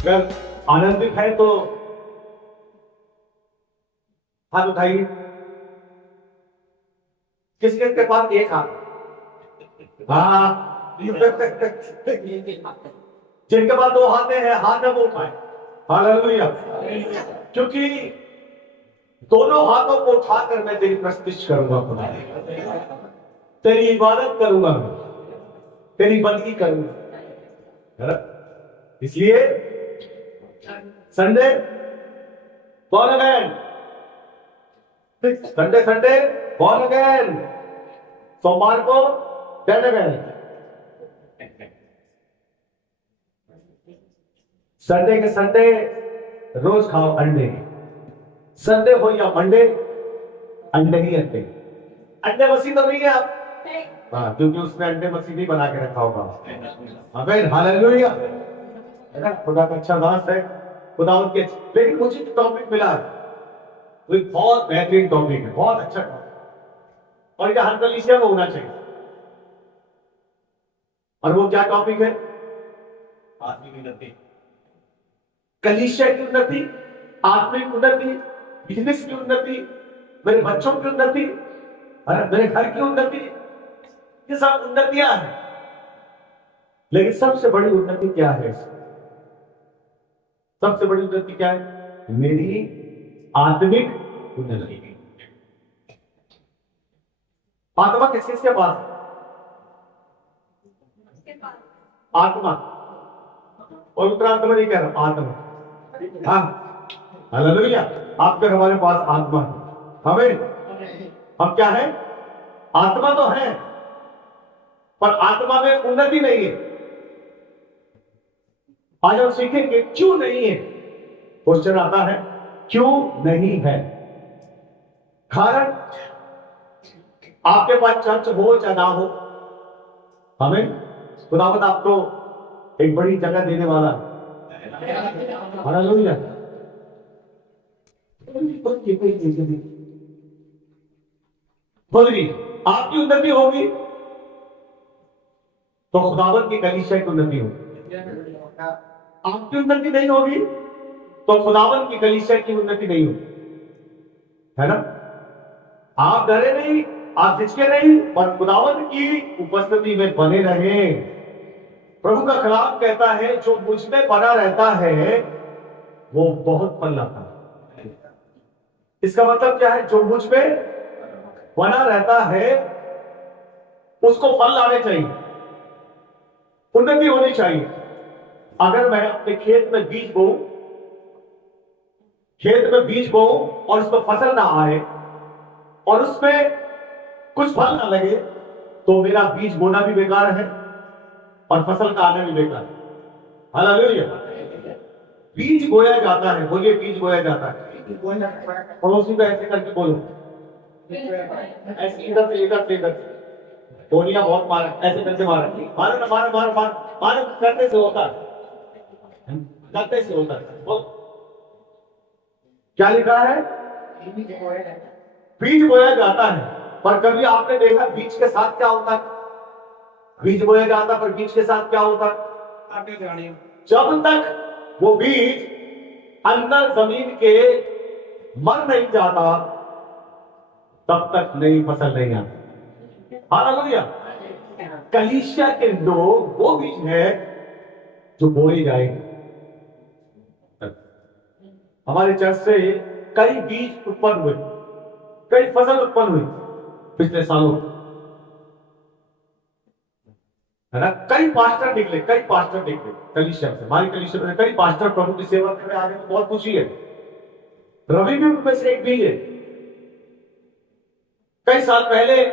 अगर आनंदित है तो हाथ उठाइए। किस किस के पास एक हाथ? हाँ। जिनके पास दो हाथ हैं हाथ में वो उठाए। हालेलुया। क्योंकि दोनों हाथों को उठाकर मैं तेरी प्रस्तुति करूंगा खुदा, तेरी इबादत करूंगा, तेरी बंदगी करूंगा, है ना? इसलिए Sunday born again, Sunday Sunday born again, सोमवार को dead again, संडे के संडे रोज खाओ अंडे, संडे हो या मंडे, अंडे ही अंडे। अंडे मसीह तो नहीं है आप? हाँ, क्योंकि उसने अंडे मसीह नहीं बना के रखा होगा। आमीन, हालेलुया। है ना? खुदा का अच्छा दास है, खुदा उनके। लेकिन मुझे जो टॉपिक मिला है वो एक बहुत बेहतरीन टॉपिक है, बहुत अच्छा टॉपिक, और ये हर कलीसिया में होना चाहिए। और वो क्या टॉपिक है? आत्मिक उन्नति, कलीसिया की उन्नति, आत्मिक उन्नति, बिजनेस की उन्नति, मेरे बच्चों की उन्नति, मेरे घर की उन्नति, ये सब उन्नतियां हैं। लेकिन सबसे बड़ी उन्नति क्या है? सबसे बड़ी उन्नति क्या है? मेरी आत्मिक उन्नति। आत्मा किस किस के पास? आत्मा, और उत्तरांत में नहीं कह रहा, आत्मा। हाँ, हालेलुया। आपके हमारे पास आत्मा है। हमें हम क्या है? आत्मा तो है, पर आत्मा में उन्नति नहीं है। आज हम सीखेंगे क्यों नहीं है। क्वेश्चन आता है, क्यों नहीं है? कारण, आपके पास चर्च हो या ना हो, हमें खुदावंद आपको एक बड़ी जगह देने वाला है। हालेलुया। बोलिए, आपकी उन्नति होगी तो खुदावंद की कलीसिया की उन्नति होगी। आपकी उन्नति नहीं होगी तो खुदावंद की कलीसिया की उन्नति नहीं होगी, है ना? आप डरे नहीं, आप हिचके नहीं, पर खुदावंद की उपस्थिति में बने रहे। प्रभु का कलाम कहता है, जो मुझ में बना रहता है वो बहुत फल लाता है। इसका मतलब क्या है? जो मुझ में बना रहता है उसको फल लाने चाहिए, उन्नति होनी चाहिए। अगर मैं अपने खेत में बीज बोऊं, खेत में बीज बोऊं और उसमें फसल ना आए और उसमें कुछ फल ना लगे, तो मेरा बीज बोना भी बेकार है और फसल का आना भी बेकार है। हालेलुया। बीज बोया जाता है, बोलिए बीज बोया जाता है। पड़ोसी को ऐसे करके बोलो, ऐसे इधर से इधर से इधर से। गोलियां बहुत मारा, ऐसे करके मारा, मारो ना, मारो मारो मारो मारो, करने से होता है, करने से होता है। क्या लिखा है? बीज बोया जाता है। पर कभी आपने देखा बीज के साथ क्या होता है? बीज बोया जाता है पर बीज के साथ क्या होता है? जब तक वो बीज अंदर जमीन के मर नहीं जाता तब तक नई फसल नहीं आती। हालेलुया। कलीसिया के लोग वो बीज है जो बोए जाएंगे। हमारे चर्च से कई बीज उत्पन्न हुए, कई फसल उत्पन्न हुई पिछले सालों, है ना? कई पास्टर निकले, कई पास्टर निकले कलीसिया से। हमारी कलीसिया में कई पास्टर प्रभु की सेवा करने आने में बहुत खुशी है। रवि भी उनमें से एक भी है। कई साल पहले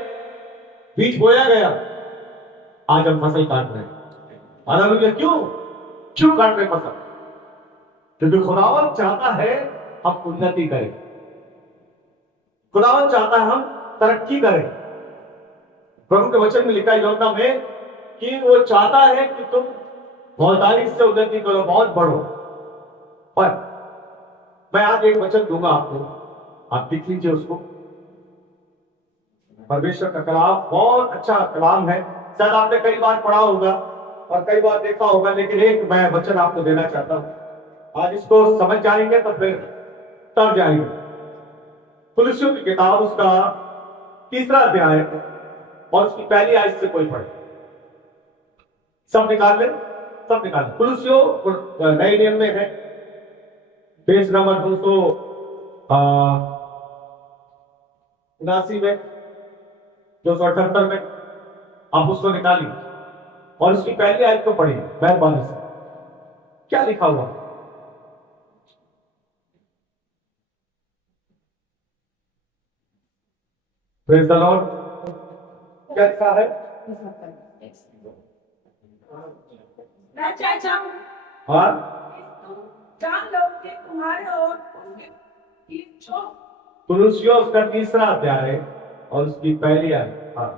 बीज बोया गया, आज हम फसल काट रहे हैं। हालेलुया। क्यों क्यों काट रहे फसल? क्योंकि खुदावंद चाहता है हम उन्नति करें, खुदावंद चाहता है हम तरक्की करें। प्रभु के वचन में लिखा है यूहन्ना में कि वो चाहता है कि तुम बहुतायत से उन्नति करो, बहुत बढ़ो। पर मैं आज एक वचन दूंगा आपको, आप लिख लीजिए उसको। परमेश्वर का कलाम बहुत अच्छा कलाम है, शायद आपने कई बार पढ़ा होगा और कई बार देखा होगा, लेकिन एक मैं वचन आपको देना चाहता हूं। आज इसको समझ जाएंगे तो फिर तब जाएंगे। कुलुस्सियों की किताब उसका 3रा अध्याय और उसकी पहली आयत से कोई पढ़े। सब निकाल ले, सब निकाल ले। कुलुस्सियों नए नियम में है, पेज नंबर 279 में, 278 में। आप उसको निकालिए और उसकी पहली आयत को पढ़िए मेहरबानी से। क्या लिखा हुआ? Praise the Lord. क्या लिखा है? मैं चाहता हूँ हाँ, तुम जान लो कि तुम्हारे और उनके जो कुलुस्सियों उसका 3रा अध्याय और उसकी पहली आयत। हाँ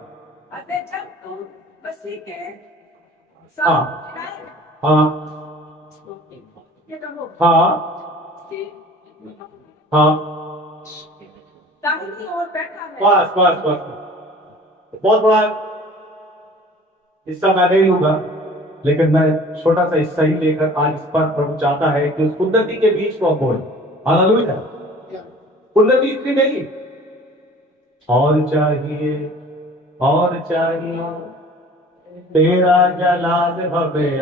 अतः जब तुम मसीह के हाँ साथ जाए, हाँ ये कहो हाँ कि हाँ, दाहिनी ओर बैठा है। बस बस बस। बहुत बड़ा हिस्सा मैं नहीं लूंगा, लेकिन मैं छोटा सा हिस्सा ही लेकर आज इस पर प्रभु चाहता है कि उस उन्नति के बीच को हम बोले। हालेलुया। उन्नति इतनी नहीं, और चाहिए तेरा जलाल हमें,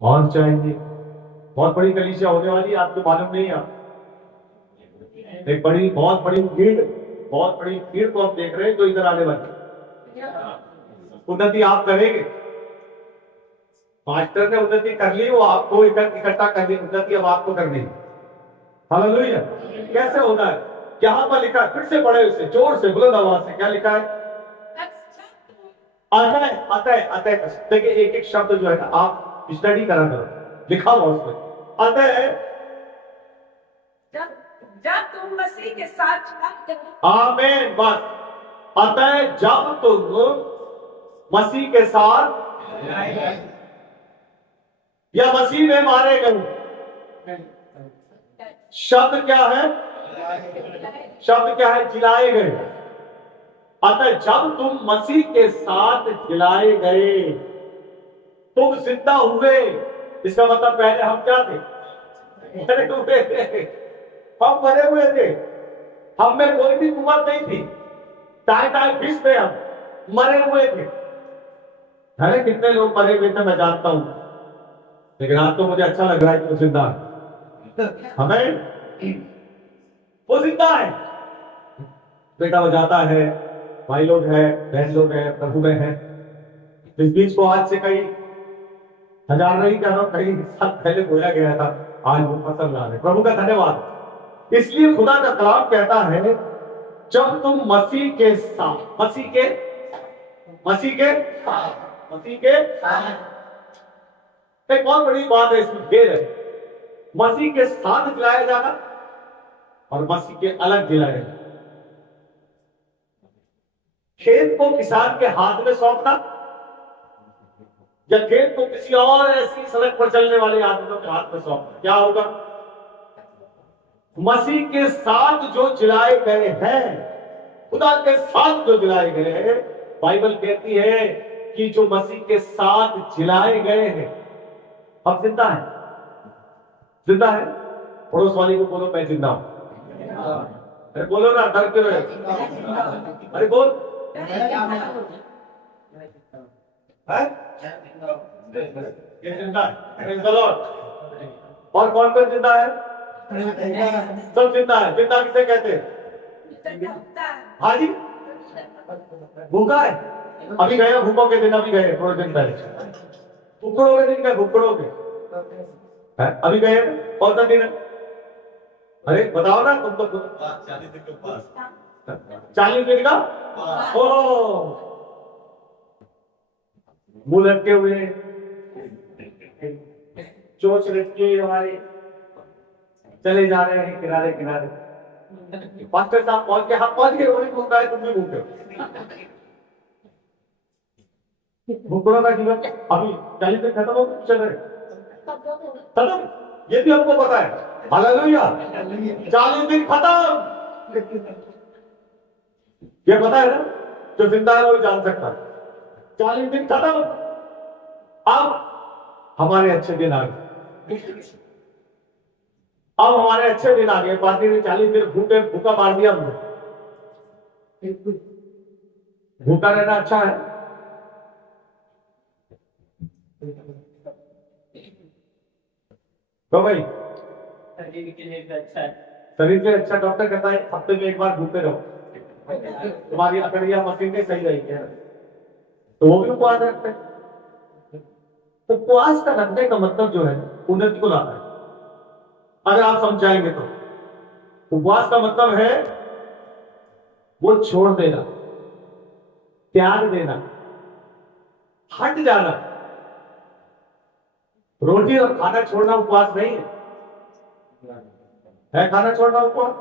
और चाहिए। बहुत बड़ी कलीसिया होने वाली है, आपको मालूम नहीं है। एक बहुत बड़ी भीड़ को आप देख रहे हैं जो इधर आने वाली। उन्नति आप करेंगे। मास्टर ने उन्नति कर ली, वो आपको इकट्ठा कर ली। उन्नति अब आपको करनी है। हालेलुया। कैसे होना है? यहाँ पर लिखा है, फिर से पढ़े उसे जोर से, बुलंद आवाज से। क्या लिखा है? अतः। देखिए एक एक शब्द जो है ना, आप स्टडी करा करो, लिखा हुआ उसमें। अतः जब तुम मसीह के साथ आमीन। बस। अतः जब तुम मसीह के साथ या मसीह में मारे गए। शब्द क्या है? जिलाए गए। अतः जब तुम मसीह के साथ जिलाए गए, तुम जिंदा हुए। इसका मतलब पहले हम क्या थे? मरे हुए थे। हम मरे हुए थे, हम में कोई भी कुवत नहीं थी। टाई फिश थे, हम मरे हुए थे। अरे कितने लोग मरे हुए थे मैं जानता हूं, लेकिन आज तो मुझे अच्छा लग रहा है कि वो जिंदा है। हमें वो जिंदा है। बेटा वो जाता है, भाई लोग हैं, बहन लोग हैं, प्रभु में हैं। इस बीच को आज से कई हजार नहीं कह रहा हूं, कई साल पहले बोला गया था, आज वो फसल ला रहे। प्रभु का धन्यवाद। इसलिए खुदा का कलाम कहता है, जब तुम मसीह के एक बहुत बड़ी बात है इसमें, ढेर है। मसीह के साथ जिलाया जाना और मसीह के अलग जिलाया जाना। खेत को किसान के हाथ में सौंपना या खेत को किसी और ऐसी सड़क पर चलने वाले आदमियों के हाथ में सौंपना, क्या होगा? मसीह के साथ जो जिलाए गए हैं, खुदा के साथ जो जिलाए गए हैं, बाइबल कहती है कि जो मसीह के साथ जिलाए गए हैं, अब जिंदा है। जिंदा है। पड़ोस वाले को बोलो, मैं जिंदा हूं। अरे बोलो ना, डर क्यों रहे? अरे बोल। है? ये जिंदा है। Praise the Lord। और कौन कौन जिंदा है? सब जिंदा है। जिंदा किसे कहते हैं? हाँ जी, भूखा है। अभी गए भूखों के दिन, अभी गए थोड़े दिन पहले। भूखड़ों के दिन गए, भूखड़ों के अभी गए। कौन सा दिन है? अरे बताओ ना तुम तो। 40 दिन के पास। 40 दिन का? ओ, मुंह लटके हुए, चोच लटके हमारे, चले जा रहे हैं किनारे किनारे। पास्टर साहब पहुंच के, हम पहुंच गए, वही भूख रहा है, तुम भी भूखे हो। भूखड़ों का जीवन अभी 40 दिन खत्म हो गए, चल रहे खत्म। ये भी हमको पता है। हालेलुया। 40 दिन खत्म, ये पता है ना? जो जिंदा है वो जान सकता है। 40 दिन खत्म। अब हमारे अच्छे दिन आ गए। अब हमारे अच्छे दिन आ गए। पार्टी ने 40 दिन भूखा मार दिया हमने। भूखा रहना अच्छा है? तो भाई शरीर के लिए भी अच्छा है। शरीर के लिए अच्छा, डॉक्टर कहता है हफ्ते में एक बार भूखे रहो, तुम्हारी अकड़िया मशीनें सही रहेगी। तो वो भी उपवास रखते हैं। उपवास का रखने का मतलब जो है उन्नति को लाता है। अगर आप समझाएंगे तो उपवास का मतलब है वो छोड़ देना, त्याग देना, हट जाना। रोटी और खाना छोड़ना उपवास नहीं है खाना छोड़ना उपवास?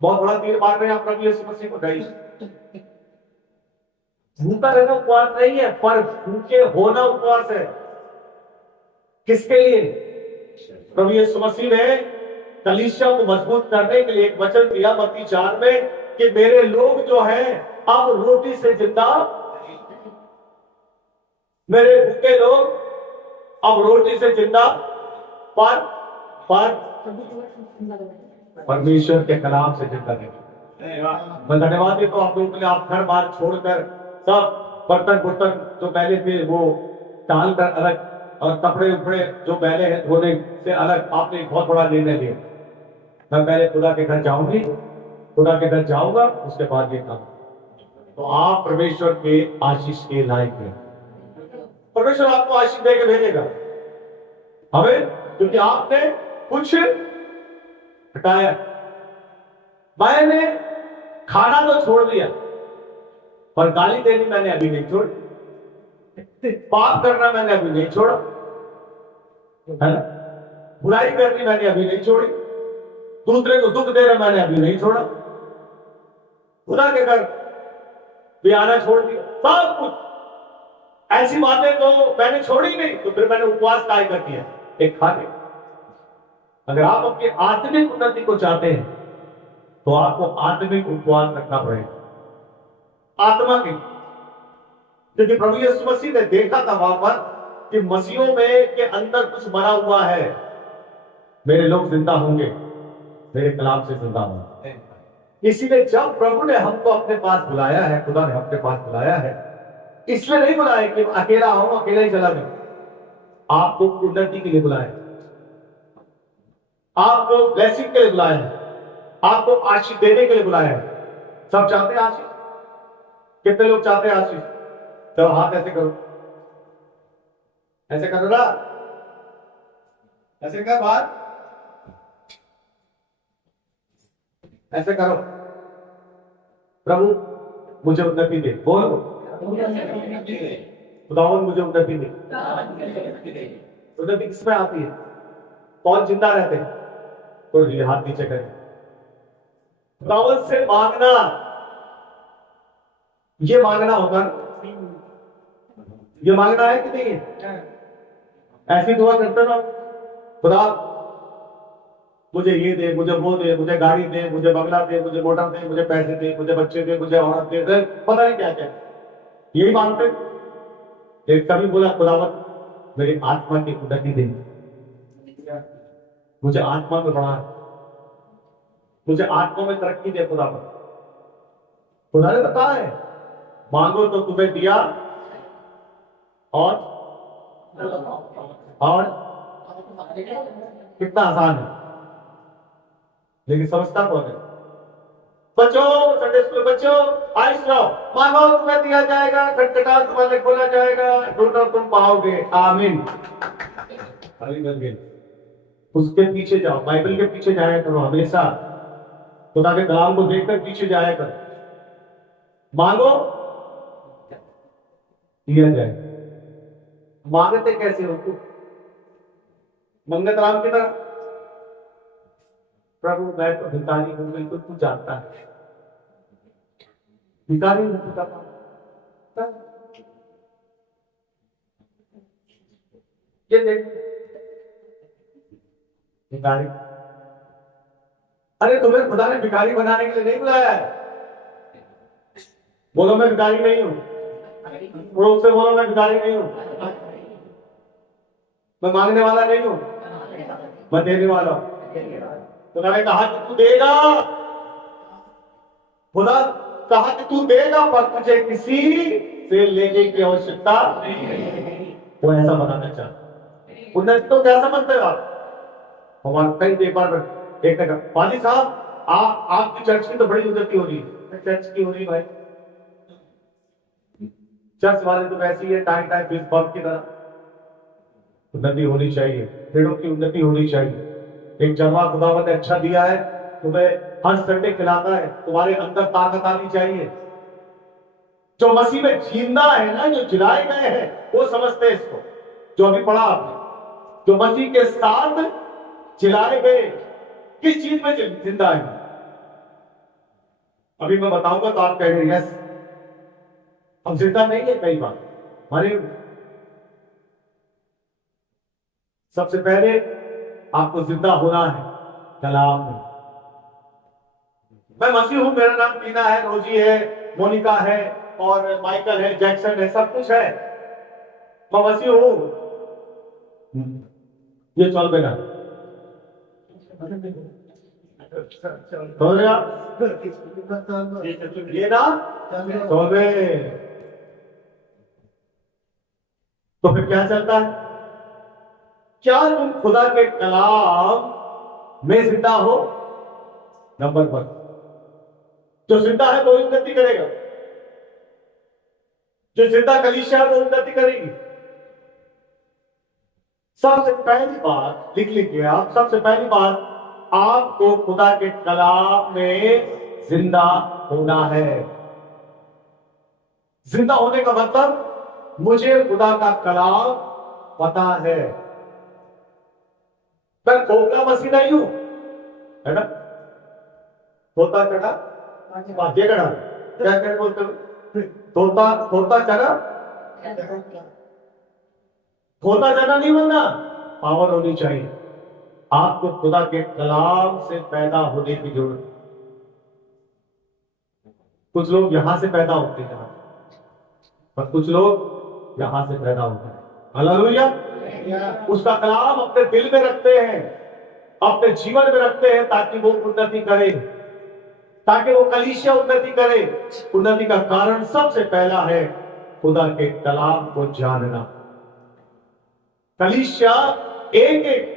बहुत बड़ा तीर मार रहे हैं आप प्रभु यीशु मसीह को। नहीं, भूखा रहना उपवास नहीं है, पर भूखे होना उपवास है। किसके लिए? प्रभु यीशु मसीह ने कलीसिया को मजबूत करने के लिए एक वचन दिया मत्ती 4 में कि मेरे लोग जो हैं अब रोटी से जिंदा, मेरे भूखे लोग अब रोटी से जिंदा पर परमेश्वर के कलाम से जिंदा नहीं। मैं धन्यवाद देता हूं आप लोगों के लिए। आप घर बार छोड़कर सब बर्तन जो पहले थे वो डाल कर अलग, और कपड़े उपड़े जो पहले हैं धोने से अलग, आपने एक बहुत बड़ा निर्णय लिया। मैं पहले खुदा के घर जाऊंगी, खुदा के घर जाऊंगा, उसके बाद ये काम। तो आप परमेश्वर के आशीष के लायक हैं। परमेश्वर आपको आशीष देकर भेजेगा हमें, क्योंकि आपने कुछ हटाया। मैंने खाना तो छोड़ दिया, पर गाली देनी मैंने अभी नहीं छोड़ी, पाप करना मैंने अभी नहीं छोड़ा, है ना? बुराई करनी मैंने अभी नहीं छोड़ी, दूसरे को दुख देना मैंने अभी नहीं छोड़ा, खुदा के घर भी आना छोड़ दिया, सब कुछ। ऐसी बातें तो मैंने छोड़ी नहीं, तो फिर मैंने उपवास काय कर दिया एक खाने। अगर आप अपनी आत्मिक उन्नति को चाहते हैं तो आपको आत्मिक उपवास रखना पड़ेगा, आत्मा की। क्योंकि प्रभु यीशु मसीह ने देखा था वहां पर कि मसीहों में के अंदर कुछ मरा हुआ है। मेरे लोग जिंदा होंगे, मेरे कलाम से जिंदा होंगे। इसीलिए जब प्रभु ने हमको अपने पास बुलाया है, खुदा ने अपने पास बुलाया है, इसलिए नहीं बुलाया कि अकेला आऊं अकेला ही चला जाऊं। आपको उन्नति के लिए बुलाया, आपको ब्लेसिंग के लिए बुलाया है, आपको आशीष देने के लिए बुलाया है। सब चाहते हैं आशीष? कितने लोग चाहते हैं आशीष? तो हाथ ऐसे करो, ऐसे करो ना, ऐसे कर बात, ऐसे करो। प्रभु मुझे उन्नति दे, बोलो खुदावंद मुझे उन्नति दे। उन्नति किसमें आती है? कौन जिंदा रहते हैं? तो ये हाथ नीचे करें। खुदावंद से मांगना, ये मांगना होगा, ये मांगना है कि नहीं है? ऐसी दुआ करते ना, खुदा मुझे ये दे, मुझे वो दे, मुझे गाड़ी दे, मुझे बंगला दे, मुझे मोटर दे, मुझे पैसे दे, मुझे बच्चे दे, मुझे औरत दे, पता नहीं क्या क्या, यही मांगते। एक कभी बोला खुदावंद मेरी आत्मा की उन्नति दे, मुझे आत्मा में बढ़ा, मुझे आत्मा में तरक्की दे खुदावंद। खुदा ने बताया है मांगो तो तुम्हें दिया, और कितना आसान है, लेकिन समझता कौन है? बच्चों, संडे स्कूल बच्चों, आइस रहो, मांगो तुम्हें दिया जाएगा, खटखटाओ तुम्हारे खोला जाएगा, ढूंढो तुम पाओगे। आमीन। उसके पीछे जाओ, बाइबल के पीछे जाया करो हमेशा, खुदा के कलाम को देखकर पीछे जाया करो। मांगो दिया जाए। मांगते कैसे हो तुम? मंगत राम की तरह, प्रभु मैं तो भिखारी हूं, बिल्कुल तू जानता है, भिखारी हूं, ये देख भिखारी। अरे तुम्हें खुदा ने भिखारी बनाने के लिए नहीं बुलाया है। बोलो मैं भिखारी नहीं हूं, पड़ोस से बोलो मैं भिखारी नहीं हूं। मैं मांगने वाला नहीं हूं, मैं देने वाला हूं। खुदा ने कहा कि तू देगा, खुदा कहा कि तू देगा, पर तुझे किसी से लेने की आवश्यकता नहीं। वो ऐसा बनाना चाहता। उन्नति तो क्या समझते हो आप? हमारे कई पेपर में देखने का पाजी साहब, आपकी चर्च की तो बड़ी उन्नति हो रही है। चर्च की हो रही भाई, चर्च वाले तो वैसे ही है, टाइम टाइम फीस बम की तरह। उन्नति होनी चाहिए, पेड़ों की उन्नति होनी चाहिए। एक जमा खुदावंद ने अच्छा दिया है, तुम्हें हर संडे खिलाता है, तुम्हारे अंदर ताकत आनी चाहिए। जो मसीह में जिंदा है ना, जो जिलाए गए हैं, वो समझते हैं इसको। जो अभी पढ़ा आपने, जो मसीह के साथ जिलाए गए, किस चीज में जिंदा है? अभी मैं बताऊंगा तो आप कहेंगे यस, हम जिंदा नहीं है। कई बार हमारे सबसे पहले आपको जिंदा होना है कलाम में। मैं मसीह हूं, मेरा नाम टीना है, रोजी है, मोनिका है, और माइकल है, जैक्सन है, सब कुछ है। मैं मसीह हूं। ये चल बेटा हो गया, ये ना चल बे। तो फिर क्या चलता है? क्या तुम खुदा के कलाम में जिंदा हो? नंबर 1, जो जिंदा है वो उन्नति करेगा। जो जिंदा कलीसिया है वो उन्नति करेगी। सबसे पहली बात लिख लीजिए आप, सबसे पहली बात, आपको खुदा के कलाम में जिंदा होना है। जिंदा होने का मतलब, मुझे खुदा का कलाम पता है। मैं खोखला मसीह नहीं हूं, है ना? तोता चढ़ा बाजे गड़ा, क्या क्या बोलते हो? तोता चढ़ा, तोता चढ़ा नहीं बनना। पावर होनी चाहिए। आपको खुदा के कलाम से पैदा होने की जरूरत है। कुछ लोग यहां से पैदा होते हैं, पर कुछ लोग यहां से पैदा होते हैं। हालेलुया। उसका कलाम अपने दिल में रखते हैं, अपने जीवन में रखते हैं, ताकि वो उन्नति करे, ताकि वो कलीसिया उन्नति करे। उन्नति का कारण सबसे पहला है खुदा के कलाम को जानना। कलीसिया एक एक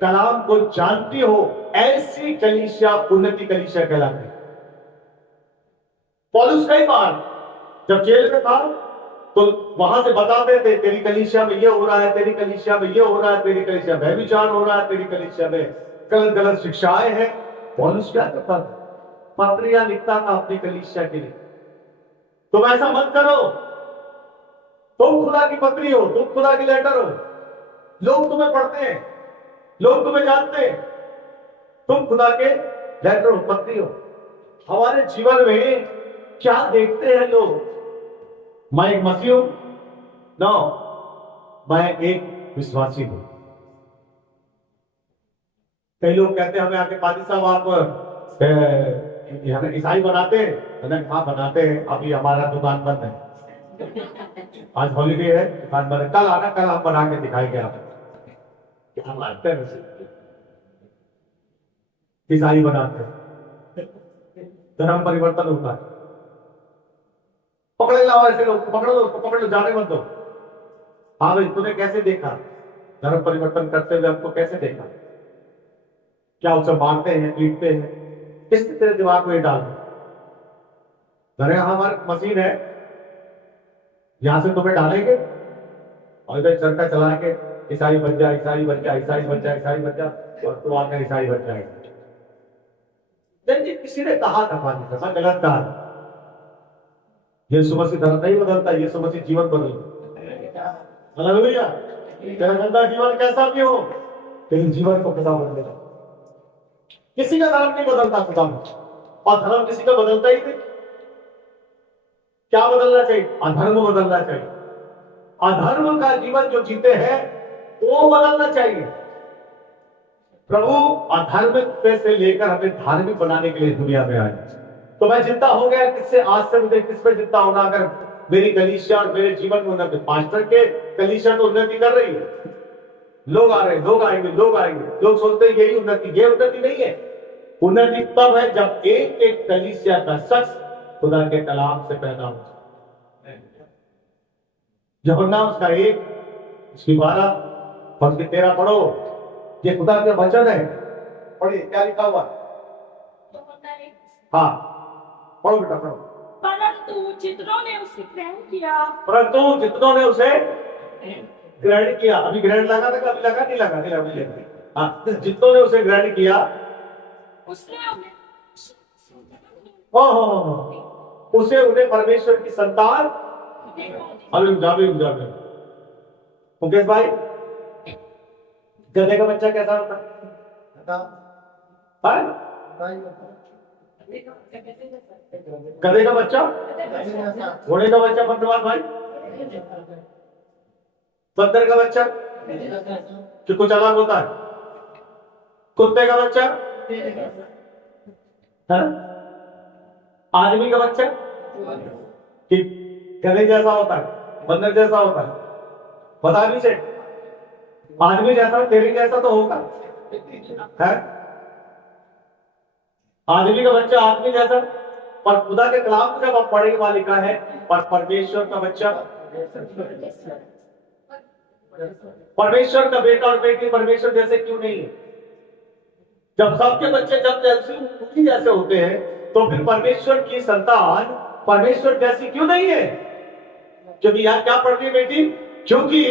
कलाम को जानती हो, ऐसी कलीसिया उन्नति कलीसिया कहलाती है। पौलुस कई बार जब जेल में था तो वहां से बताते थे, तेरी कलीसिया में ये हो रहा है, तेरी कलीसिया में ये हो रहा है, तेरी कलीसिया में व्यभिचार हो रहा है, तेरी कलीसिया में गलत गलत शिक्षाएं हैं। पौलुस क्या करता था? पत्रियां लिखता था अपनी कलीसिया के लिए। तुम ऐसा मत करो, तुम खुदा की पत्री हो, तुम खुदा की लेटर हो। लोग तुम्हें पढ़ते हैं, लोग तुम्हें जानते हैं, तुम खुदा के लेटर हो, पत्री हो। हमारे जीवन में क्या देखते हैं लोग? मैं एक मसीह हूं? नो, मैं एक विश्वासी हूं। कई लोग कहते हैं हमें आके पादी साहब आप हमें ईसाई बनाते हैं। हाँ बनाते हैं, अभी हमारा दुकान बंद है, आज हॉलीडे है, दुकान बंद है। कल आना, कल हम बना के दिखाएंगे आप क्या मानते हैं। ईसाई बनाते हैं, धर्म परिवर्तन होता है। पकड़े लाओ ऐसे लोग, पकड़ लो उसको, पकड़ लो, जाने मत दो। हाँ भाई, तूने कैसे देखा धर्म परिवर्तन करते हुए? हमको कैसे देखा? क्या उसे मारते हैं, पीटते हैं? किस तेरे दिमाग में डाल? अरे हमारी मशीन है, यहां से तुम्हें डालेंगे और इधर चरखा चला के ईसाई बन जा, ईसाई बन जा, ईसाई बन जा, ईसाई बन जा, और तू आकर ईसाई बन जाएगा। किसी ने कहा था पानी का गलत कहा। यीशु मसीह धर्म नहीं बदलता, यीशु मसीह जीवन बदलता। हालेलुया। तेरा गंदा जीवन कैसा भी हो, तेरे जीवन को खुदा बदल देगा। किसी का धर्म नहीं बदलता खुदा में, और धर्म किसी का बदलता ही नहीं। क्या बदलना चाहिए? अधर्म बदलना चाहिए। अधर्म का जीवन जो जीते हैं वो बदलना चाहिए। प्रभु अधर्म से लेकर हमें धार्मिक बनाने के लिए दुनिया में आए। तो मैं चिंता हो गया किससे, आज से मुझे किस पे चिंता होना? अगर मेरी कलीसिया और मेरे जीवन में उन्नति, पास्टर के कलीसिया तो उन्नति कर रही है, लोग आ रहे, लोग आएंगे, लोग आएंगे। लोग सोचते हैं यही उन्नति, ये उन्नति नहीं है। उन्नति तब है जब एक एक कलीसिया का शख्स खुदा के कलाम से पैदा हो जाए। यूहन्ना उसका 1, उसकी 12 और उसकी 13 पढ़ो, ये खुदा के वचन है। पढ़िए क्या लिखा हुआ। हाँ पढ़ो बेटा पढ़ो। परंतु जितनों ने उसे ग्रहण किया, परंतु जितनों ने उसे ग्रहण किया, अभी ग्रहण लगा था, कभी लगा नहीं लगा, नहीं लगा। हाँ, जितनों ने उसे ग्रहण किया, उसने उन्हें उसे उन्हें परमेश्वर की संतान। अभी रुक जा मुकेश भाई, गधे का बच्चा कैसा होता है? गधे का बच्चा, घोड़े का बच्चा, बंदरवाल भाई, बंदर का बच्चा जो कुछ अलग होता है, कुत्ते का बच्चा है, आदमी का बच्चा कि गधे जैसा होता है, बंदर जैसा होता है, बता भी से आदमी जैसा, तेरे जैसा तो होगा है। आदमी का बच्चा आदमी जैसा, पर खुदा के कलाम में जब आप पढ़ेंगे वहां लिखा है पर परमेश्वर का बच्चा, परमेश्वर का बेटा और बेटी परमेश्वर जैसे क्यों नहीं है? जब सबके बच्चे जब जैसे जैसे होते हैं तो फिर परमेश्वर की संतान परमेश्वर जैसी क्यों नहीं है? क्योंकि यहाँ क्या पढ़ रही है बेटी? क्योंकि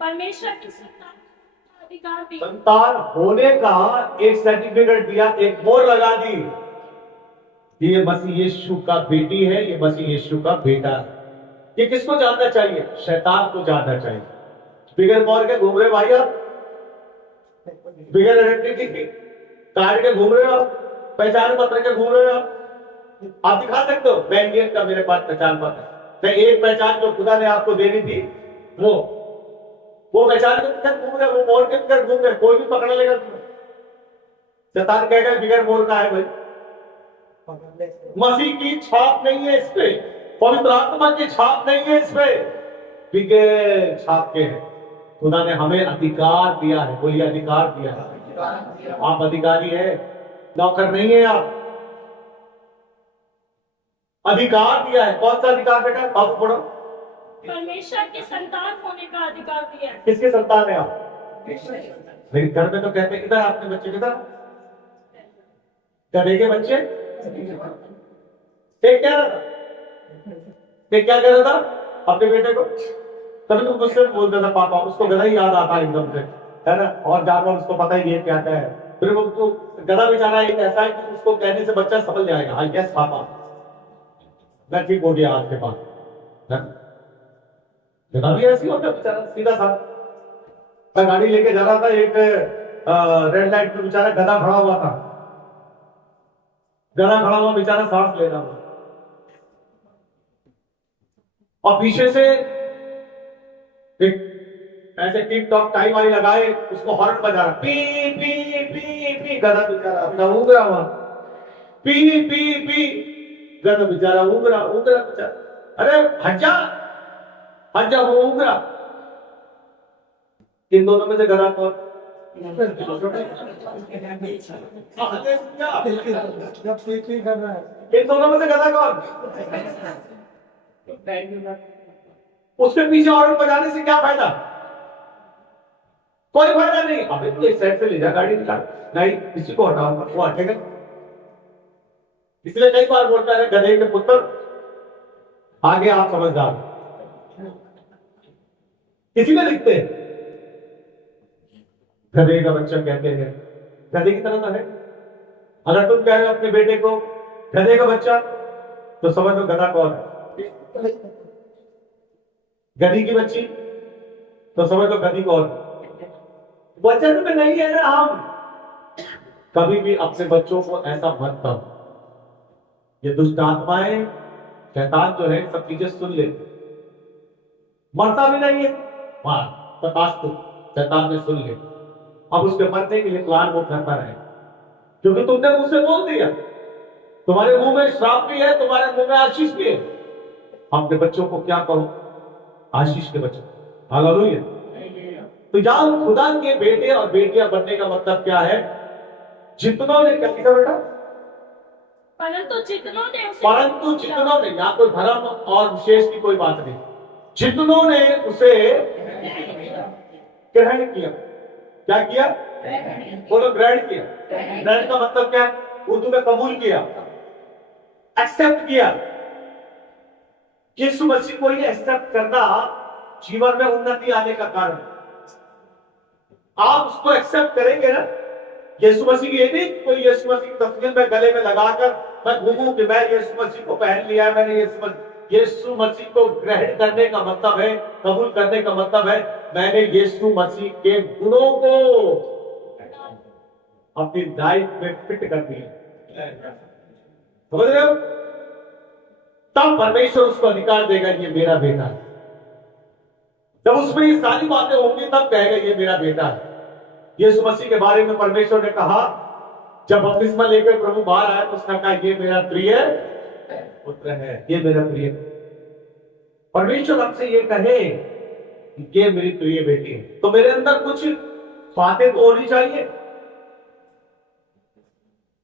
परमेश्वर की संतान का अधिकार भी, संतान होने का एक सर्टिफिकेट दिया, एक मोहर लगा दी, ये मसीह यीशु का बेटी है, ये मसीह यीशु का बेटा है। ये किसको जानना चाहिए? शैतान को जानना चाहिए। बिगर मोहर के घूम रहे भाई आप, बिगर आइडेंटिटी कार्ड के घूम रहे हो आप, पहचान पत्र के घूम रहे हो आप दिखा सकते हो मैं इंडियन का, मेरे पास पहचान पत्र, मैं एक पहचान जो खुदा ने आपको देनी थी वो पहचान के अंदर घूम रहे, वो मोहर के अंदर घूम रहे, कोई भी पकड़ लेगा तुम्हें। शैतान कहेगा बिगर मोहर का है भाई, मसीह की छाप नहीं है इस पे, पवित्र आत्मा की छाप नहीं है इस पे, बिगर छाप के है। खुदा ने हमें अधिकार दिया है, बोलिए अधिकार दिया है। आप अधिकारी है, नौकर नहीं है आप, अधिकार दिया है। कौन सा अधिकार बेटा? आप पढ़ो। परमेश्वर के संतान होने का अधिकार दिया है। किसके संतान है आप? लेकिन घर में तो कहते हैं, किधर आपके बच्चे, किधर गधे के बच्चे? एक क्या रहा था, एक क्या कह रहा था अपने बेटे को? तभी तुम गुस्से में बोलता था पापा, उसको गधा ही याद आता है एकदम से, है ना, और जानवर उसको पता ही है क्या है। फिर वो तो गधा बेचारा एक ऐसा है कि उसको कहने से बच्चा समझ जाएगा, हाँ यस पापा, मैं ठीक हो गया आज के बाद। गधा भी ऐसी होता है बेचारा, सीधा सा। मैं गाड़ी लेके जा रहा था, एक रेड लाइट पे बेचारा गधा खड़ा हुआ था, गधा खड़ा हुआ बेचारा सांस ले रहा था, और पीछे से एक ऐसे टिक टॉक टाइम वाली लगाए, उसको हॉर्न बजा रहा, पी पी पी पी, गधा बेचारा अपना ऊँग रहा हुआ, पी पी पी, गधा बेचारा ऊँग रहा बेचारा। अरे हट जा वो ऊँग रहा। इन दोनों में से गधा कौन? इन दोनों में से गधा कौन? उसके पीछे हॉर्न बजाने से क्या फायदा? कोई फायदा नहीं। अबे तो इस साइड से ले जा गाड़ी, निकाल, नहीं किसी को हटाओ, वो हटेगा। इसलिए कई बार बोलता है गधे के पुत्र आगे आप समझदार, इसीलिए लिखते हैं गधे का बच्चा कहते हैं, गधे की तरह तो है। अगर तुम कह रहे हो अपने बेटे को गधे का बच्चा, तो समझ लो गधा कौन है। गधी की बच्ची, तो समझ लो गधी कौन। वचन में नहीं है ना हम। कभी भी अपने बच्चों को ऐसा मत करो। ये दुष्ट आत्माएं, शैतान जो है सब चीजें सुन लेते, मरता भी नहीं है, मार प्रकाश को शैतान ने सुन लिया। अब उसके मरने के लिए प्लान वो करता रहे, क्योंकि तुमने मुझसे बोल दिया। तुम्हारे मुंह में श्राप भी है, तुम्हारे मुंह में आशीष भी है। अपने बच्चों को क्या कहो? आशीष के बच्चों। हालेलुया। तो यहां खुदा के बेटे और बेटियां बनने का मतलब क्या है? जितनों ने क्या लिखा बेटा? परंतु जितनों ने उसे परंतु जितनों ने, यहाँ कोई धर्म और विशेष की कोई बात नहीं, जितनों ने उसे ग्रहण किया। क्या किया? बोलो, ग्रहण किया। ग्रहण का मतलब क्या है? उर्दू में कबूल किया, एक्सेप्ट किया। यीशु मसीह को ये एक्सेप्ट करना जीवन में उन्नति आने का कारण। आप उसको एक्सेप्ट करेंगे ना। यीशु मसीह की ये नहीं कोई यीशु मसीह की तस्वीर में गले में लगाकर मैं घूमूं कि मैं यीशु मसीह को पहन लिया है, मैंने यीशु मसीह को ग्रहण करने का मतलब है, कबूल करने का मतलब है मैंने यीशु मसीह के गुणों को अपनी लाइफ में फिट कर दिया। समझ रहे हो? तब परमेश्वर उसको अधिकार देगा ये मेरा बेटा है। जब उसमें ये सारी बातें होंगी तब कहेगा ये मेरा बेटा है। यीशु मसीह के बारे में परमेश्वर ने कहा, जब बपतिस्मा लेकर प्रभु बाहर आया तो उसने कहा ये मेरा प्रिय पुत्र है, ये मेरा प्रिय। परमेश्वर हमसे ये कहे कि ये मेरी प्रिय बेटी है, तो मेरे अंदर कुछ बातें तो होनी चाहिए।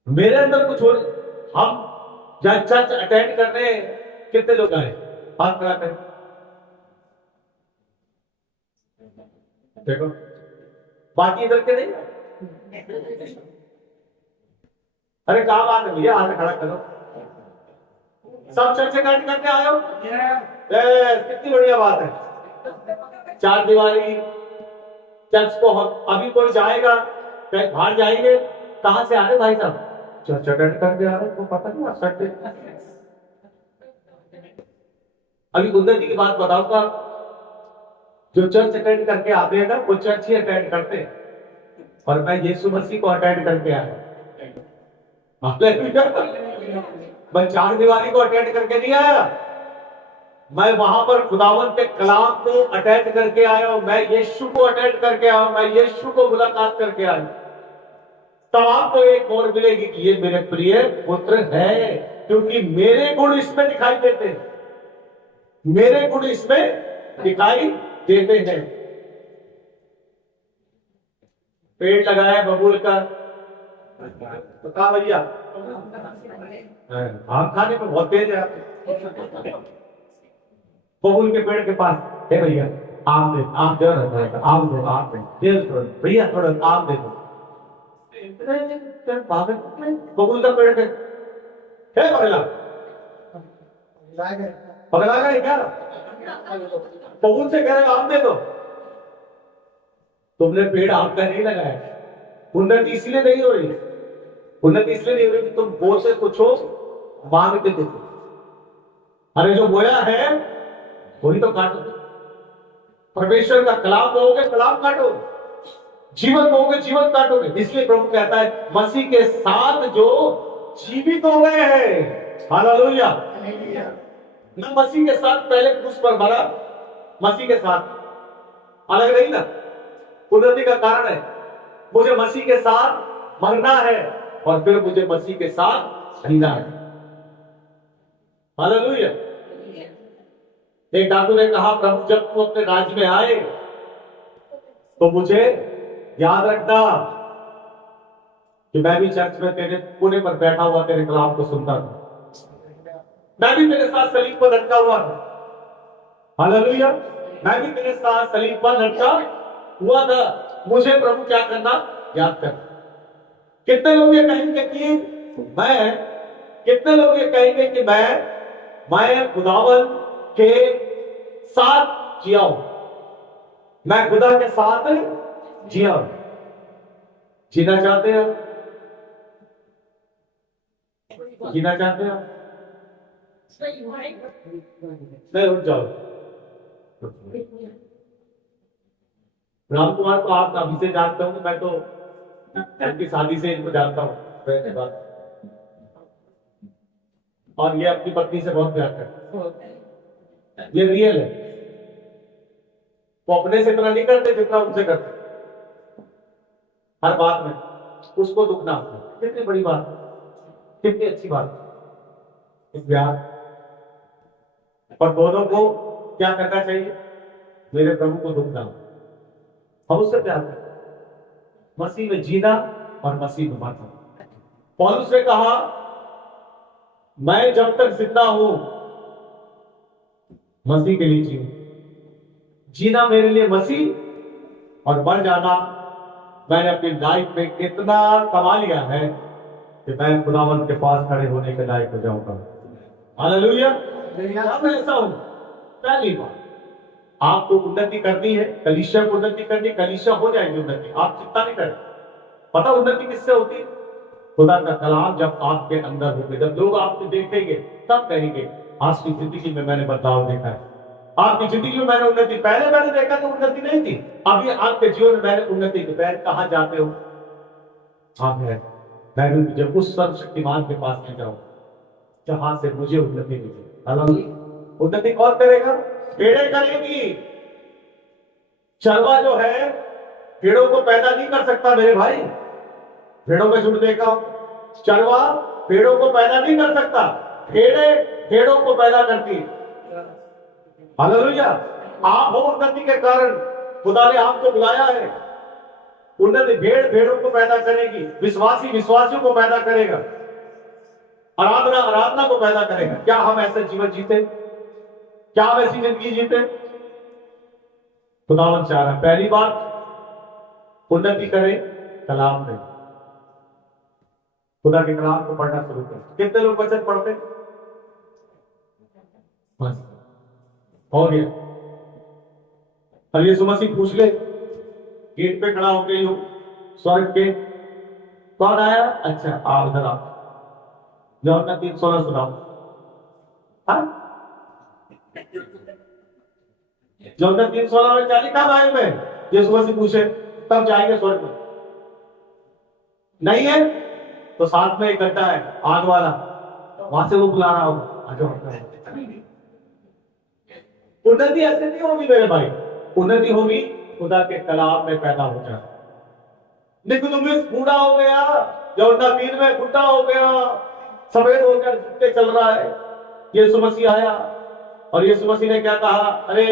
मेरे अंदर कुछ हो। हम जब चर्च अटेंड करने कितने लोग आए? हाथ खड़ा करें। देखो, बाकी इधर के नहीं। अरे कहा बात है भैया, हाथ खड़ा करो। सब चर्च अटेंड करके आए हो? कितनी बढ़िया बात है। चार दीवारी चर्च को अभी कोई जाएगा, बाहर जाएंगे, कहां से आ रहे भाई साहब? चर्च अटेंड करके आ रहे, वो पता नहीं आ सकते। अभी उन्नति की बात बताऊंगा। जो चर्च अटेंड करके आते हैं ना, वो चर्च ही अटेंड करते हैं। और मैं यीशु मसीह को अटेंड करके आया। मैं चार दीवारी को अटेंड करके नहीं आया, मैं वहां पर खुदावन के कलाम को अटेंड करके आया हूं। मैं यीशु को अटेंड करके आया हूं, मैं यीशु को मुलाकात करके आया। तब आपको एक और मिलेगी कि ये मेरे प्रिय पुत्र है, क्योंकि मेरे गुण इसमें दिखाई देते हैं। मेरे गुण इसमें दिखाई देते हैं। पेड़ लगाया बबूल का, तो कहा भैया आम खाने में बहुत तेज है आप। बबूल के पेड़ के पास, हे भैया आम दे, आम दे, आम दो, आम दे, भैया थोड़ा आम दे दो। बबूल का पेड़ है, पगला पगला गए क्या? बबूल से कह रहे आम दे दो। तुमने पेड़ आम का नहीं लगाया। उन्नति इसलिए नहीं हो रही, उन्नति इसलिए नहीं हो रही कि तुम बोल से कुछ हो मांगते थे। अरे जो बोया है वही तो काटो। परमेश्वर का कलाम बोओगे, कलाम काटोगे। जीवन बोओगे, जीवन काटोगे। इसलिए प्रभु कहता है मसीह के साथ जो जीवित हो गए हैं, हालेलुया। मैं मसीह के साथ पहले क्रूस पर मरा, मसीह के साथ अलग नहीं ना। उन्नति का कारण है मुझे मसीह के साथ मरना है और फिर मुझे मसीह के साथ जीना है, हालेलुया। एक डाकू ने कहा, प्रभु जब तू अपने राज्य में आए तो मुझे याद रखना कि मैं भी चर्च में तेरे कोने पर बैठा हुआ तेरे कलाम को सुनता था। मैं भी तेरे साथ सलीब पर लटका हुआ था, हालेलुया। मैं भी तेरे साथ सलीब पर लटका हुआ था। मुझे प्रभु क्या करना? याद कर। कितने लोग ये कहेंगे कि मैं, कितने लोग ये कहेंगे कि मैं खुदावन के साथ जिया हूं, मैं खुदा के साथ जिया हूं। जीना चाहते हैं? जीना चाहते हैं? नहीं, उठ जाओ। राम कुमार को आप अभी से जानते होंगे, मैं तो उनकी शादी से इनको जानता हूँ। और ये अपनी पत्नी से बहुत प्यार करते हैं, ये रियल है। वो अपने से इतना नहीं करते जितना उनसे करते। हर बात में उसको दुखना, कितनी बड़ी बात, कितनी अच्छी बात, प्यार। और दोनों को क्या करना चाहिए? मेरे प्रभु को दुखना हम उससे प्यार करते हैं। मसीह में जीना और मसीह में मरना। पौलुस ने कहा, मैं जब तक जिंदा हूं मसीह के लिए जीऊं। जीना मेरे लिए मसीह और मर जाना, मैंने अपनी लाइफ में कितना कमा लिया है कि मैं खुदावंत के पास खड़े होने के लायक हो जाऊंगा। हालेलुया। अब ऐसा हूं। पहली बात, आपको उन्नति करनी है, कलीसिया को उन्नति करनी, कलीसिया हो जाएगी उन्नति, आप चिंता नहीं करें। पता उन्नति किससे होती है? खुदा का कलाम जब आपके अंदर होगा, जब लोग आपको देखेंगे तब कहेंगे, आज की जिंदगी में मैंने बदलाव देखा है, आपकी जिंदगी में मैंने उन्नति। पहले मैंने देखा तो उन्नति नहीं थी, अभी आपके जीवन में मैंने उन्नति की। बहन कहाँ जाते हो? हाँ बहन, मैं भी जब उस सर्वशक्तिमान के पास में जाऊं जहां से मुझे उन्नति मिली। हालेलुया। उन्नति कौन करेगा? भेड़ें करेगी। चरवा जो है भेड़ों को पैदा नहीं कर सकता मेरे भाई। भेड़ों का झुंड देखा, चरवा भेड़ों को पैदा नहीं कर सकता, भेड़ें भेड़ों को पैदा करती है। हालेलुया। आप हो उन्नति के कारण, खुदा ने आपको बुलाया है। उन्नति भेड़ भेड़ों को पैदा करेगी, विश्वासी विश्वासियों को पैदा करेगा, आराधना आराधना को पैदा करेगा। क्या हम ऐसे जीवन जीते? क्या हम ऐसी जिंदगी जीते? खुदावन चाह रहा है, पहली बात उन्नति करें कलाम में, खुदा के कलाम को पढ़ना शुरू करें। कितने लोग वचन पढ़ते? बस हो गया। और यीशु मसीह पूछ ले, गेट पे खड़ा हो गई हो स्वर्ग के, कौन आया? अच्छा आओ इधर आओ, यूहन्ना 3:16 सुनाओ। यूहन्ना 3:16 में क्या लिखा बाइबल में? यीशु मसीह पूछे तब जाएंगे स्वर्ग में। नहीं है तो साथ में एक गड्ढा है आग वाला, वहां से वो बुला रहा होगा, आ जाओ। उन्नति ऐसे नहीं होगी मेरे भाई, उन्नति होगी खुदा के कलाम में पैदा हो जाए। निकोदेमुस बूढ़ा हो गया, यूहन्ना 3 में बूढ़ा हो गया, सफेद होकर झुकते चल रहा है। यीशु मसीह आया और यीशु मसीह ने क्या कहा? अरे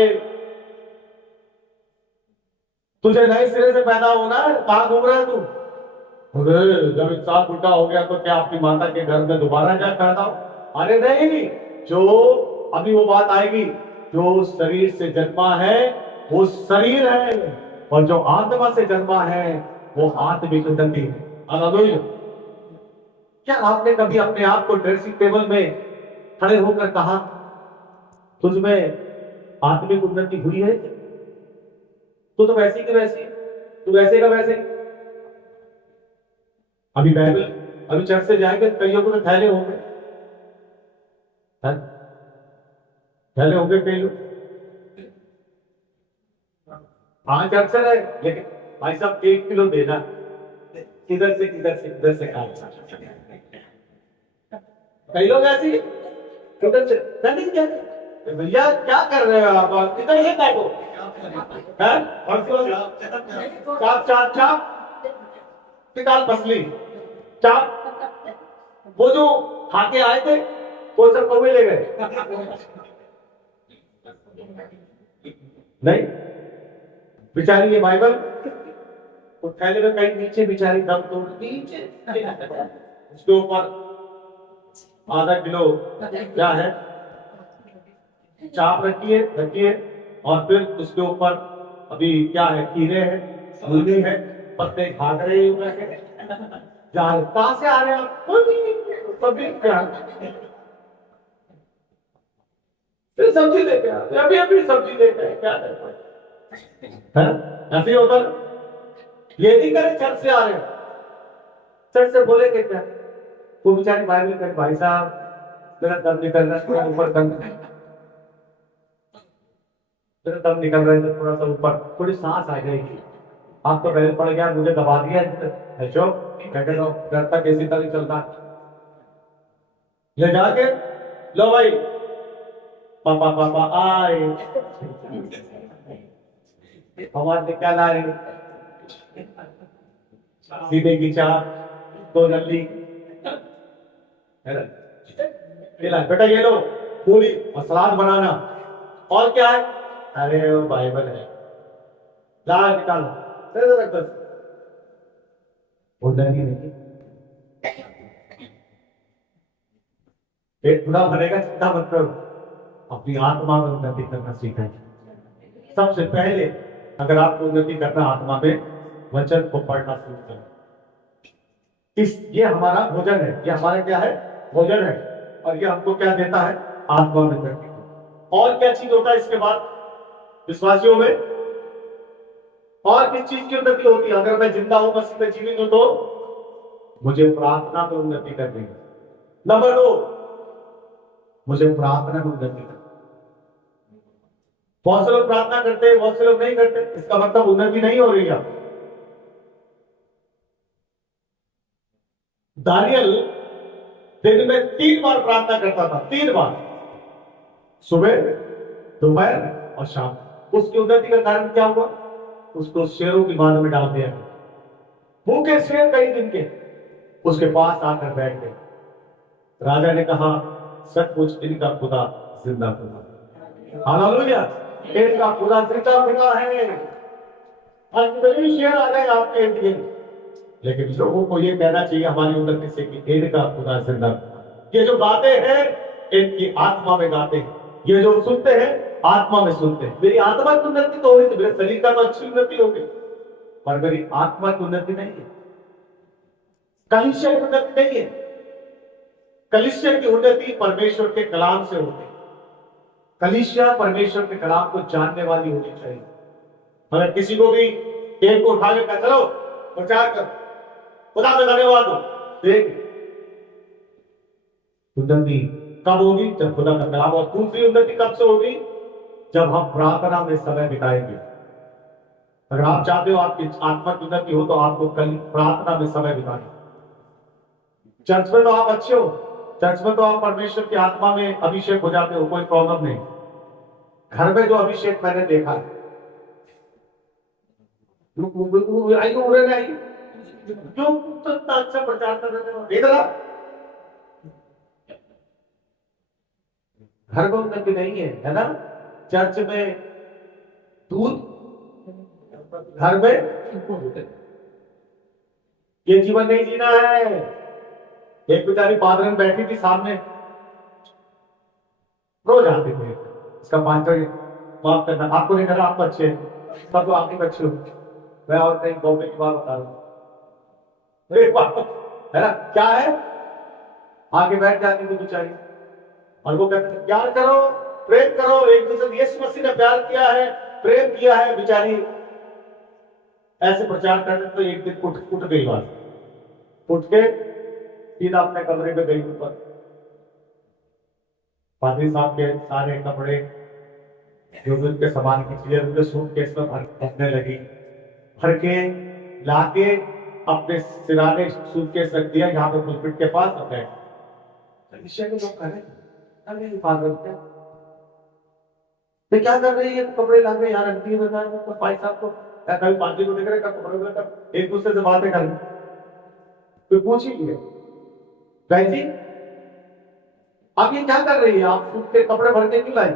तुझे नए सिरे से पैदा होना है, कहां घूम रहा है तू? अरे जब इंसान बूढ़ा हो गया तो क्या अपनी माता के घर में दोबारा जा पैदा हो? अरे नहीं, जो अभी वो बात आएगी, जो शरीर से जन्मा है वो शरीर है, और जो आत्मा से जन्मा है वो आत्मिक उन्नति है। हालेलुया। क्या आपने कभी अपने आप को ड्रेसिंग टेबल में खड़े होकर कहा, तुझमें आत्मिक उन्नति हुई है? तो वैसी की वैसी, तू वैसे का वैसे। अभी बाइबल, अभी चर्च से जाएंगे, कईयों को तो थैले होंगे, थैले होंगे कई लोग। हाँ चर्च से रहे, लेकिन भाई साहब 1 किलो देना, किधर से किधर से किधर से खा। कई लोग ऐसी किधर से भैया क्या कर रहे हो आप? किधर से काटो है? और चाप चाप चाप निकाल पसली चाप। वो जो खा के आए थे वो सब कौवे ले गए? नहीं, बेचारी ये बाइबल तो थैले में कहीं नीचे बेचारी दम तोड़, नीचे उसके ऊपर आधा किलो क्या है चाप रखिए और फिर उसके ऊपर अभी क्या है, खीरे है, मूली है, पत्ते घाघरे कहां से आ रहे हैं आप? सब्जी क्या फिर सब्जी लेके आते, अभी सब्जी लेके आए, क्या है? ऐसे होता ना। ये नहीं करे चर्च से आ रहे, चर्च से बोलेंगे क्या? वो बेचारी बाइबल करे, भाई साहब मेरा दम निकल रहा है, थोड़ा ऊपर दम, मेरा दम निकल रहा है, थोड़ा सा ऊपर, थोड़ी सांस आ जाएगी। आप तो पहले पड़ गया, मुझे दबा दिया, घर तक ऐसी तरह चलता ले जाके, लो भाई पापा पापा आए, आवाज निकल आ रही, सीधे की चाप, दो नल्ली, बेटा ये लो पूरी और सलाद बनाना, और क्या है? अरे वो बाइबल है, ला निकालो। उन्नति नहीं। पेट पूरा भरेगा, चिंता मत करो, अपनी आत्मा में उन्नति करना सीखें। सबसे पहले अगर आपको उन्नति करना आत्मा में, वचन को पढ़ना शुरू करें। ये हमारा भोजन है, ये हमारा क्या है? भोजन है। और ये हमको क्या देता है? आत्मा में उन्नति। और क्या चीज होता है इसके बाद विश्वासियों में? और किस चीज की उन्नति होती है? अगर मैं जिंदा हूं, मसीह में जीवित हूं, तो मुझे प्रार्थना में उन्नति करनी है। नंबर 2, मुझे प्रार्थना में उन्नति करनी। बहुत से लोग प्रार्थना करते हैं, बहुत से लोग नहीं करते, इसका मतलब उन्नति नहीं हो रही है। दानियल दिन में 3 बार प्रार्थना करता था, 3 बार, सुबह, दोपहर और शाम। उसकी उन्नति का कारण क्या हुआ? उसको शेरों की बांध में डाल दिया गया। भूखे शेर कई दिन के उसके पास आकर बैठ गए। राजा ने कहा, सचमुच इनका खुदा जिंदा खुदा। हालेलुया, इनका खुदा जिंदा खुदा है। अंतरी शेर आ गए आपके लिए, लेकिन लोगों को ये कहना चाहिए हमारी उन्नति से कि इनका खुदा जिंदा। ये जो गाते हैं, इनकी आत्मा में गाते हैं। ये जो सुनते हैं, आत्मा में सुनते हैं। मेरी आत्मा की उन्नति तो हो रही थी, मेरे शरीर का तो अच्छी उन्नति हो गई, पर मेरी आत्मा की उन्नति नहीं है। कलीसिया की उन्नति नहीं है। कलीसिया की उन्नति परमेश्वर के कलाम से होती है। कलीसिया परमेश्वर के कलाम को जानने वाली होनी चाहिए। अगर किसी को भी एक को उठा के कहा, चलो प्रचार कर, खुदा का धन्यवाद हो, देख उन्नति कब होगी? जब खुदा का कलाम। और दूसरी उन्नति कब से होगी? जब हम प्रार्थना में समय बिताएंगे। अगर आप चाहते हो आपकी आत्मा की उन्नति हो, तो आपको कल प्रार्थना में समय बिताना। चर्च में तो आप अच्छे हो, चर्च में तो आप परमेश्वर की आत्मा में अभिषेक हो जाते हो, कोई प्रॉब्लम नहीं। घर में जो अभिषेक मैंने देखा है, क्यों तो इतना अच्छा प्रचार कर रहे हो? इधर घर में उन्नति नहीं है ना? चर्च में दूध, घर में ये जीवन नहीं जीना है। एक बेचारी पादरन बैठी थी सामने, रोज आते थे, इसका 5 माफ करना, आपको नहीं करना, आपको अच्छे, सब तो आप ही अच्छे हो। मैं और कहीं बॉम्बे की बात बता रहा हूँ, है ना? क्या है? आगे बैठ जाती थी बेचारी, और वो कहते थे प्यार करो, प्रेम करो एक दूसरे। यीशु मसीह ने प्यार किया है, प्रेम किया है। बेचारी ऐसे प्रचार करने तो एक दिन उठ गई बात, उठ के सीधा अपने कमरे में गई ऊपर। पादरी साहब के सारे कपड़े, जो भी उनके सामान की चीजें, उनके सूटकेस में भरने लगी। भर के लाके अपने सिराने सूटकेस रख दिया यहाँ पे पुलपिट के पास। अपने के लोग करें, अरे पागल क्या कर रही है? कपड़े लाके यहाँ रख दिए। तो भाई साहब को कभी पादरी को देख रहे, कपड़े एक दूसरे से बातें कर, कोई पूछ ही नहीं। बहन जी, आप ये क्या कर रही है? आप सूट के कपड़े भर के क्यों लाई?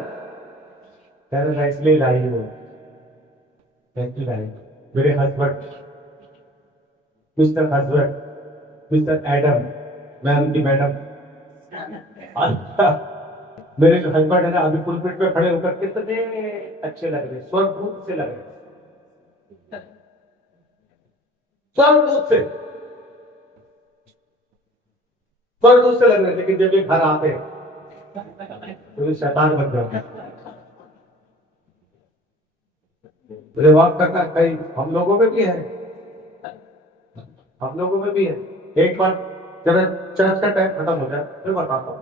कह रहे इसलिए लाई हो, मेरे husband, mister husband, mister Adam, मैं उनकी मैडम। मेरे जो हस्बैंड है ना, अभी पुलपिट पे खड़े होकर कितने अच्छे लग रहे, स्वर्गदूत से लग रहे, स्वर्गदूत से लग रहे। लेकिन जब ये घर आते तो ये शैतान बन जाते। मुझे बात करना, कहीं हम लोगों में भी है, हम लोगों में भी है। एक बार जब चर्च का टाइम खत्म हो जाए फिर बताता हूँ।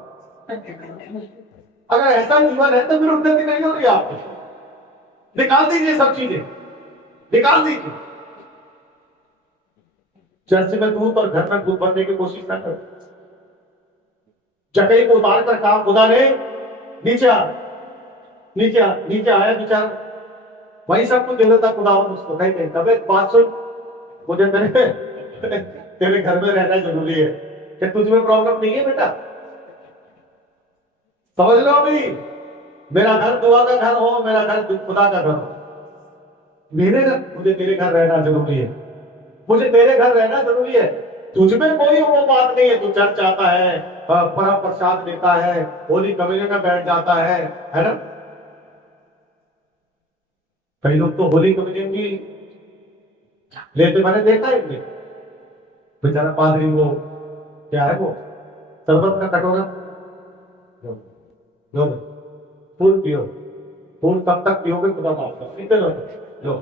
अगर ऐसा जीवन है तो फिर उन्नति नहीं हो रही आपकी। निकाल दीजिए सब चीजें, निकाल दीजिए। चर्च में दूध और घर में दूध बनने की कोशिश ना करें। चकई को उतार कर कहा खुदा ने नीचे आया विचार, वही सब कुछ दे देता खुदा। उसको कहीं तबे बात सुन, मुझे तेरे घर में रहना जरूरी है। कि तुझमें प्रॉब्लम नहीं है बेटा, समझ लो अभी। मेरा घर दुआ का घर हो, मेरा घर खुदा का घर हो। मेरे घर, मुझे तेरे घर रहना जरूरी है, मुझे तेरे घर रहना जरूरी है। तुझ में कोई वो बात नहीं है, तू चर्च आता है, परम प्रसाद लेता है, होली कम्युनियन में बैठ जाता है ना। कई लोग तो होली कम्युनियन भी लेते, मैंने देखा है इनमें। बेचारा पादरी, वो क्या है, वो शरबत का कटोरा, लो, लो, फूल पियो, फूल तब तक पियोगे खुदा माफ कर, पीते रहो। लो,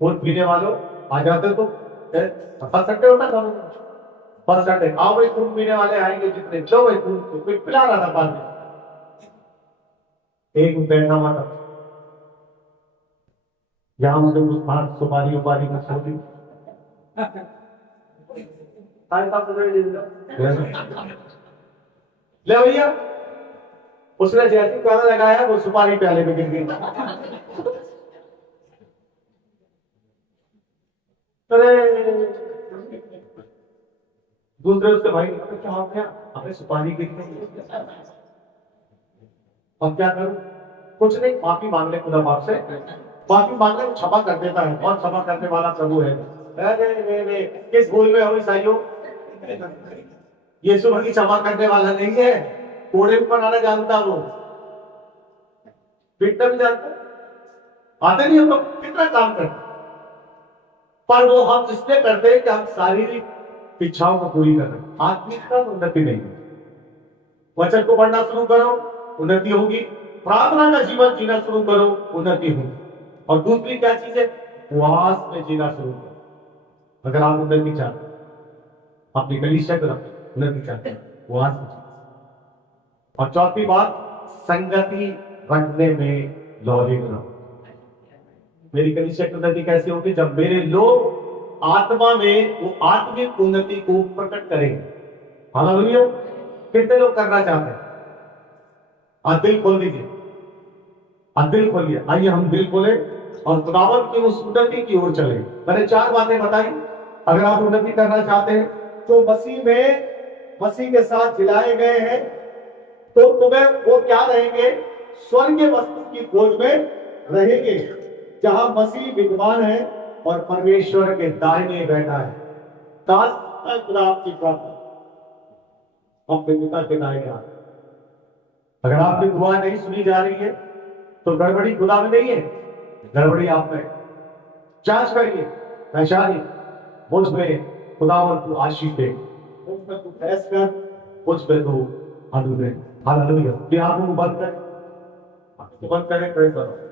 फूल पीने वालों आ जाते तो फर्स्ट संडे होता था, फर्स्ट संडे आओ भाई, फूल पीने वाले आएंगे जितने, लो भाई फूल, कोई पिला रहा था पादरी, एक बैठा हुआ था, जहां मुझे कुछ हाथ सुपारी उपारी का छोटी ले भैया, उसने जैसे प्याला लगाया वो सुपारी प्याले में गिर गई। अरे दूसरे उसके भाई ने क्या हो गया, हमें सुपारी गिर गई, अब क्या करूं? कुछ नहीं, माफी मांग ले खुदा बाप से, माफी मांग ले, क्षमा कर देता है, बहुत क्षमा करने वाला प्रभु है। अरे किस भूल में हो ईसाइयों, यीशु मसीह क्षमा करने वाला नहीं है, कोड़े में बनाना जानता वो, पीटना भी जानता, आते नहीं हम लोग कितना काम करते, पर वो हम इसलिए करते हैं कि हम शारीरिक इच्छाओं को पूरी कर रहे हैं, आत्मिक का उन्नति नहीं है। वचन को पढ़ना शुरू करो, उन्नति होगी, प्रार्थना का जीवन जीना शुरू करो, उन्नति होगी, और दूसरी क्या चीज है, उपवास में जीना शुरू करो। अगर आप उन्नति चाहते, अपनी कलीसिया को उन्नति चाहते हैं, उपवास में जीना। और चौथी बात, संगति रखने में लौलिक रहो। मेरी कलीसिया की उन्नति कैसे होगी, जब मेरे लोग आत्मा में वो आत्मिक उन्नति को प्रकट करेंगे। हालेलुया। कितने लोग करना चाहते हैं? आज दिल खोल दीजिए, आज दिल खोलिए, आइए हम दिल खोले और खुदावंत की उस उन्नति की ओर चले। मैंने 4 बातें बताई। अगर आप उन्नति करना चाहते हैं तो मसीह में, मसीह के साथ जिलाए गए हैं, तो तुम्हें वो क्या रहेंगे, स्वर्गीय वस्तु की खोज में रहेंगे, जहां मसीह विद्वान है और परमेश्वर के दाहिने बैठा है। खुदा आपकी प्रार्थना अपने पिता के दाहिने हाथ। अगर आपकी दुआ नहीं सुनी जा रही है तो गड़बड़ी खुदा में नहीं है, गड़बड़ी आप में। जांच करिए, पहचानिए, मुझ में खुदावंत को आशीष दे, मुझ में तू फैस कर, मुझ में तू अनु दे। हालेलुया। कि आप बंद करें, बंद करें, प्रेज़ द लॉर्ड।